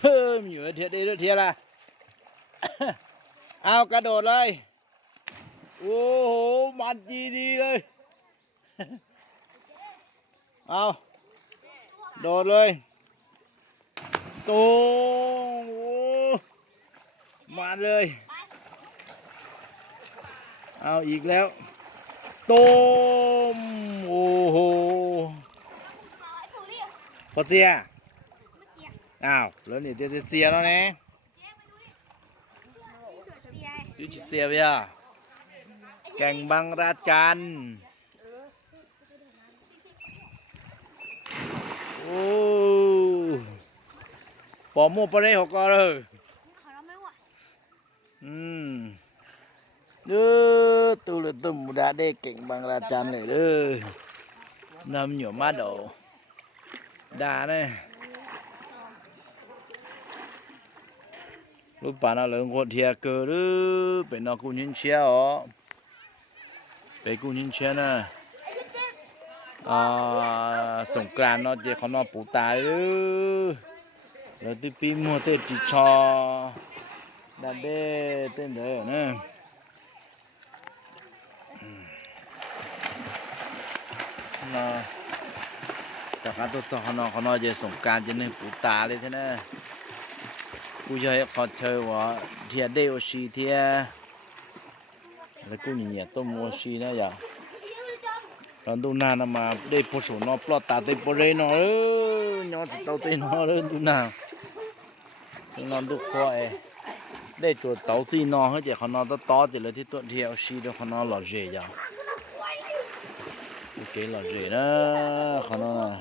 เฮ้ยอยู่เทียดีเทียละเอากระโดดเลยโอ้โหมันดีเลยเอาโดดเลยตูมโอ้มาเลยเอาอีกแล้วตูมโอ้โหพอเสียอ้าวแล้วนี่เสียแล้วนะยูจิเสียไปอ่ะแก่งบางราจันโอ้ปอมูปะเรหกก็เลยเด้อตูเลยตุ่มดาเด็กเก่งบางราจันเลยเด้อนำหยวมาดอด่าเนี่ยลูกป่าน่าเหลืองคนเทียเกิดหรือเป็นนกกุญยินเชียอ๋อเป็นกุญยินเชียนะสงกรานต์เนาะเจ้าเขาเนาะปูตายหรือแล้วที่ปีมัวเตจิชอดาเด้เต้นเด้อนะนะจากการทดสอบเขาเนาะเจ้าสงกรานต์จะเนี่ยปูตาเลยใช่ไหมกูจะให้เขาเชิญว่าเทียเดโอชีเทียแล้วกูเนี่ยต้มโอชีนะอย่าตอนดูหน้านะมาได้พอสูนอปลอดตาเตปเรนอย้อนเตาเตนอเลยดูหน้าซึ่งนอนดูคอยได้ตัวเตาจีนอเขาจะเขานอนต่อจะเลยที่ตัวเทียโอชีเดี๋ยวเขานอนหล่อเจี๋ยาโอเคหล่อเจี๋ยนะเขานอน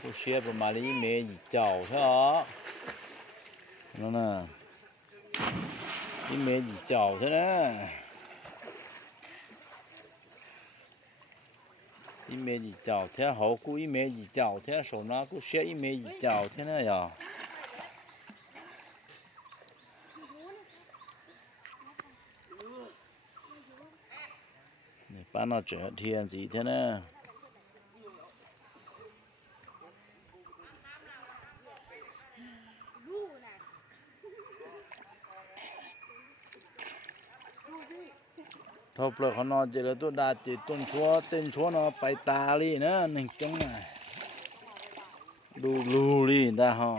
ผู้เชี่ยวประมาณนี้เมย์เจ้าใช่หรอนั่นน่ะนี่เมย์เจ้าใช่ไหมนี่เมย์เจ้าเท่าเขากูนี่เมย์เจ้าเท่า手拿กูเชี่ยวนี่เมย์เจ้าเท่านั้น呀นี่ป้าน่าจะเทียนสีเท่านั้นทบเลยเขานอนเจริญตัวดาจิตต้นชัวเต้นชัวนอนไปตาลีนะหนึ่งจังดูลูลีได้ฮะ